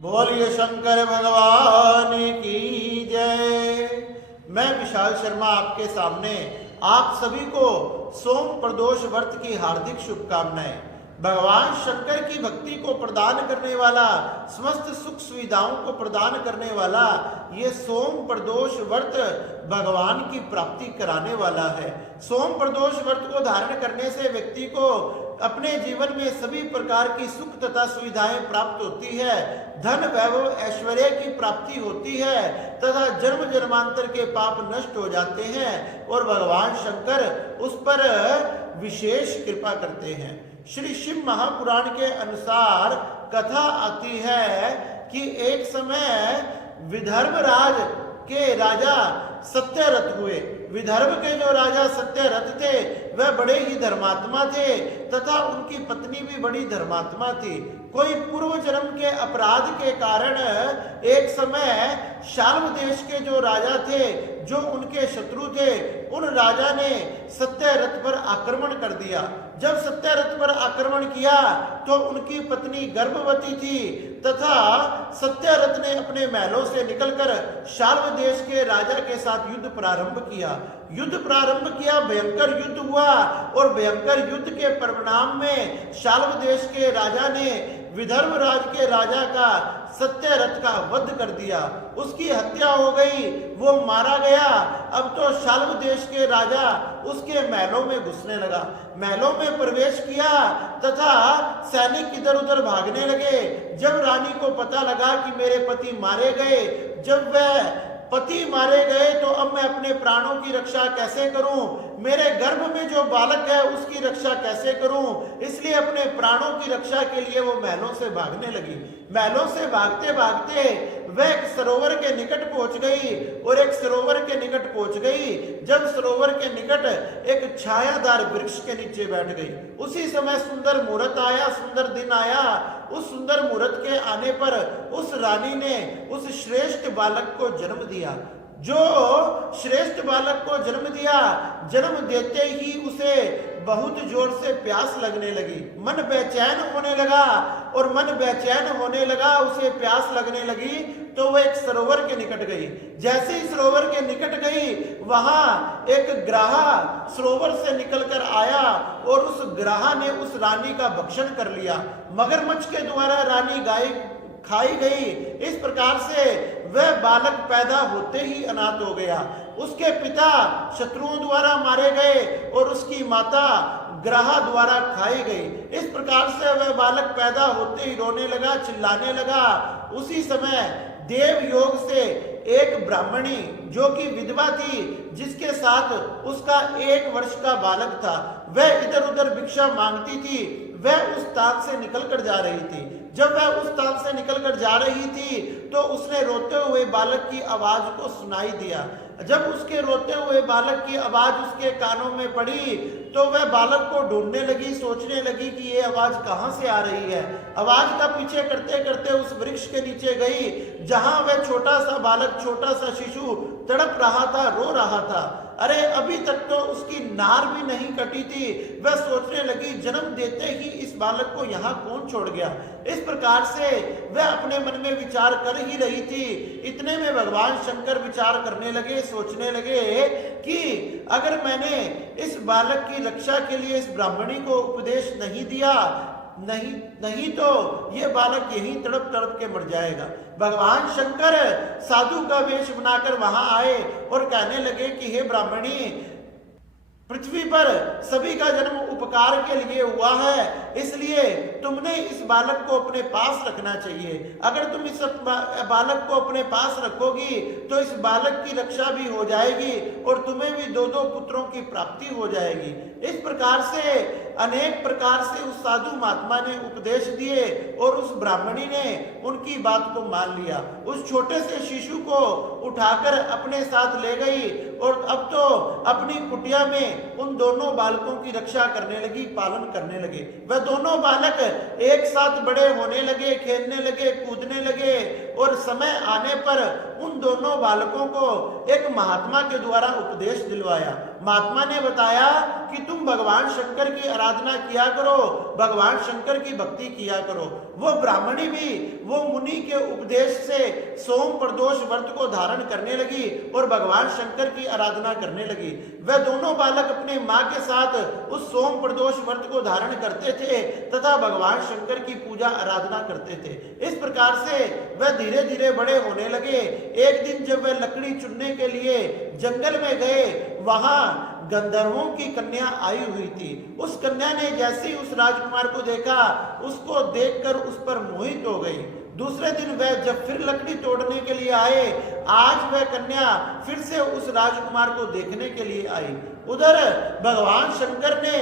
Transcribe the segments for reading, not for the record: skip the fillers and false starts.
बोलिए शंकर भगवान की जय। मैं विशाल शर्मा आपके सामने आप सभी को सोम प्रदोष व्रत की हार्दिक शुभकामनाएं। भगवान शंकर की भक्ति को प्रदान करने वाला, समस्त सुख सुविधाओं को प्रदान करने वाला ये सोम प्रदोष व्रत भगवान की प्राप्ति कराने वाला है। सोम प्रदोष व्रत को धारण करने से व्यक्ति को अपने जीवन में सभी प्रकार की सुख तथा सुविधाएं प्राप्त होती है, धन वैभव ऐश्वर्य की प्राप्ति होती है तथा जन्म जन्मांतर के पाप नष्ट हो जाते हैं और भगवान शंकर उस पर विशेष कृपा करते हैं। श्री शिव महापुराण के अनुसार कथा आती है कि एक समय विदर्भराज के राजा सत्यरथ हुए। विदर्भ के जो राजा सत्यरथ थे वह बड़े ही धर्मात्मा थे तथा उनकी पत्नी भी बड़ी धर्मात्मा थी। कोई पूर्व जन्म के अपराध के कारण एक समय शाल्व देश के जो राजा थे, जो उनके शत्रु थे, उन राजा ने सत्यरथ पर आक्रमण कर दिया। जब सत्यरथ पर आक्रमण किया तो उनकी पत्नी गर्भवती थी तथा सत्यरथ ने अपने महलों से निकलकर शाल्व देश के राजा के साथ युद्ध प्रारंभ किया। भयंकर युद्ध हुआ और भयंकर युद्ध के परिणाम में शाल्व देश के राजा ने विदर्भ राज के राजा का सत्यरथ का वध कर दिया। उसकी हत्या हो गई, वो मारा गया। अब तो शाल्व देश के राजा उसके महलों में घुसने लगा, महलों में प्रवेश किया तथा सैनिक इधर उधर भागने लगे। जब रानी को पता लगा कि मेरे पति मारे गए, जब वह पति मारे गए तो अब मैं अपने प्राणों की रक्षा कैसे करूं, मेरे गर्भ में जो बालक है उसकी रक्षा कैसे करूं, इसलिए अपने प्राणों की रक्षा के लिए वो महलों से भागने लगी। महलों से भागते भागते वह एक सरोवर के निकट पहुंच गई और एक सरोवर के निकट पहुंच गई। जब सरोवर के निकट एक छायादार वृक्ष के नीचे बैठ गई, उसी समय सुंदर मुहूर्त आया, सुंदर दिन आया। उस सुंदर मुहूर्त के आने पर उस रानी ने उस श्रेष्ठ बालक को जन्म दिया। जो श्रेष्ठ बालक को जन्म दिया, जन्म देते ही उसे बहुत जोर से प्यास लगने लगी, मन बेचैन होने लगा और मन बेचैन होने लगा, उसे प्यास लगने लगी तो वह एक सरोवर के निकट गई। जैसे ही सरोवर के निकट गई, वहां एक ग्राहा सरोवर से निकलकर आया और उस ग्राहा ने उस रानी का भक्षण कर लिया। मगरमच्छ के द्वारा रानी गाय खाई गई। इस प्रकार से वह बालक पैदा होते ही अनाथ हो गया। उसके पिता शत्रुओं द्वारा मारे गए और उसकी माता ग्राहा द्वारा खाई गई। इस प्रकार से वह बालक पैदा होते ही रोने लगा, चिल्लाने लगा। उसी समय देव योग से एक ब्राह्मणी जो कि विधवा थी, जिसके साथ उसका 1 वर्ष का बालक था, वह इधर उधर भिक्षा मांगती थी। वह उस स्थान से निकलकर जा रही थी। जब वह उस स्थान से निकलकर जा रही थी तो उसने रोते हुए बालक की आवाज को सुनाई दिया। जब उसके रोते हुए बालक की आवाज उसके कानों में पड़ी तो वह बालक को ढूंढने लगी, सोचने लगी कि ये आवाज कहां से आ रही है। आवाज का पीछे करते करते उस वृक्ष के नीचे गई जहां वह छोटा सा बालक, छोटा सा शिशु तड़प रहा था, रो रहा था। अरे अभी तक तो उसकी नार भी नहीं कटी थी। वह सोचने लगी, जन्म देते ही इस बालक को यहाँ कौन छोड़ गया। इस प्रकार से वह अपने मन में विचार कर ही रही थी। इतने में भगवान शंकर विचार करने लगे, सोचने लगे कि अगर मैंने इस बालक की रक्षा के लिए इस ब्राह्मणी को उपदेश नहीं दिया, नहीं तो ये बालक यहीं तड़प तड़प के मर जाएगा। भगवान शंकर साधु का वेश बनाकर वहां आए और कहने लगे कि हे ब्राह्मणी, पृथ्वी पर सभी का जन्म उपकार के लिए हुआ है, इसलिए तुमने इस बालक को अपने पास रखना चाहिए। अगर तुम इस बालक को अपने पास रखोगी तो इस बालक की रक्षा भी हो जाएगी और तुम्हें भी 2-2 पुत्रों की प्राप्ति हो जाएगी। इस प्रकार से अनेक प्रकार से उस साधु महात्मा ने उपदेश दिए और उस ब्राह्मणी ने उनकी बात को मान लिया। उस छोटे से शिशु को उठाकर अपने साथ ले गई और अब तो अपनी कुटिया में उन दोनों बालकों की रक्षा करने लगी, पालन करने लगे। वह दोनों बालक एक साथ बड़े होने लगे, खेलने लगे, कूदने लगे और समय आने पर उन दोनों बालकों को एक महात्मा के द्वारा उपदेश दिलवाया। महात्मा ने बताया कि तुम भगवान शंकर की आराधना किया करो, भगवान शंकर की भक्ति किया करो। वो ब्राह्मणी भी वो मुनि के उपदेश से सोम प्रदोष व्रत को धारण करने लगी और भगवान शंकर की आराधना करने लगी। वह दोनों बालक अपने माँ के साथ उस सोम प्रदोष व्रत को धारण करते थे तथा भगवान शंकर की पूजा आराधना करते थे। इस प्रकार से वह धीरे धीरे बड़े होने लगे। एक दिन जब वह लकड़ी चुनने के लिए जंगल में गए, वहां गंधर्वों की कन्या आई हुई थी। उस कन्या ने जैसे ही उस राजकुमार को देखा, उसको देखकर उस पर मोहित हो गई। दूसरे दिन वह जब फिर लकड़ी तोड़ने के लिए आए, आज वह कन्या फिर से उस राजकुमार को देखने के लिए आई। उधर भगवान शंकर ने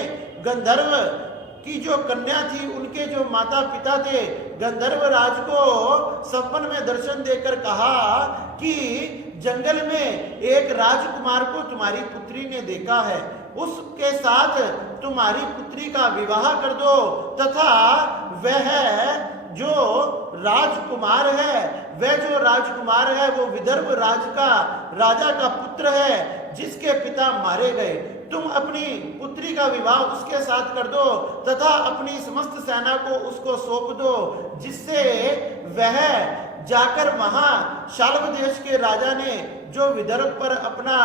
गंधर्व की जो कन्या थी, उनके जो माता पिता थे, गंधर्व राज को सपन में दर्शन देकर कहा कि जंगल में एक राजकुमार को तुम्हारी पुत्री ने देखा है, उसके साथ तुम्हारी पुत्री का विवाह कर दो तथा वह जो राजकुमार है वो विदर्भ राज का राजा का पुत्र है, जिसके पिता मारे गए। तुम अपनी पुत्री का विवाह उसके साथ कर दो तथा अपनी समस्त सेना को उसको सौंप दो, जिससे वह जाकर वहां शाल्व देश के राजा ने जो विदर्भ पर अपना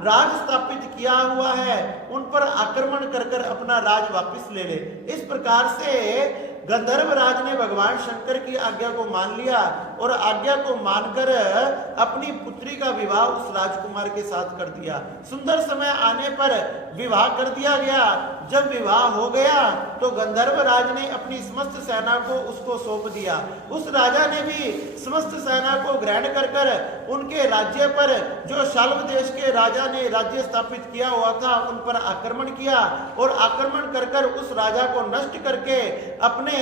राज स्थापित किया हुआ है, उन पर आक्रमण कर अपना राज वापस ले ले। इस प्रकार से गंधर्व राज ने भगवान शंकर की आज्ञा को मान लिया और आज्ञा को मानकर अपनी पुत्री का विवाह उस राजकुमार के साथ कर दिया। सुंदर समय आने पर विवाह कर दिया गया। जब विवाह हो गया तो गंधर्व राज ने अपनी समस्त सेना को उसको सौंप दिया। उस राजा ने भी समस्त सेना को ग्रहण कर उनके राज्य पर जो शाल्व देश के राजा ने राज्य स्थापित किया हुआ था, उन पर आक्रमण किया और आक्रमण कर उस राजा को नष्ट करके अपने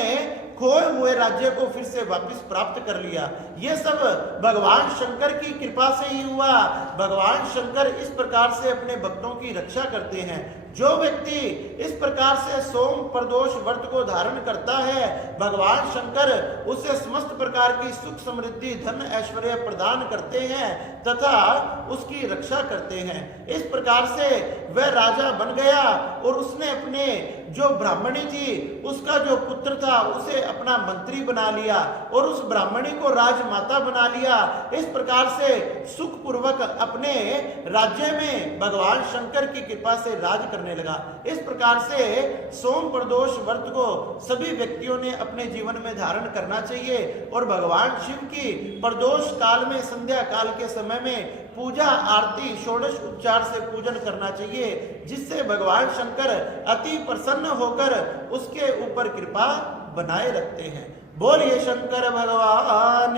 खोए हुए राज्य को फिर से वापस प्राप्त कर लिया। ये सब भगवान शंकर की कृपा से ही हुआ। भगवान शंकर इस प्रकार से अपने भक्तों की रक्षा करते हैं। जो व्यक्ति इस प्रकार से सोम प्रदोष व्रत को धारण करता है, भगवान शंकर उसे समस्त प्रकार की सुख समृद्धि धन ऐश्वर्य प्रदान करते हैं तथा उसकी रक्षा करते हैं। इस प्रकार से वह राजा बन गया और उसने अपने जो ब्राह्मणी थी, उसका जो पुत्र था, उसे अपना मंत्री बना लिया और उस ब्राह्मणी को राजमाता बना लिया। इस प्रकार से सुख पूर्वक अपने राज्य में भगवान शंकर की कृपा से राज करने लगा। इस प्रकार से सोम प्रदोष व्रत को सभी व्यक्तियों ने अपने जीवन में धारण करना चाहिए और भगवान शिव की प्रदोष काल में संध्या काल के समय में पूजा आरती षोडश उपचार से पूजन करना चाहिए, जिससे भगवान शंकर अति प्रसन्न होकर उसके ऊपर कृपा बनाए रखते हैं। बोलिए शंकर भगवान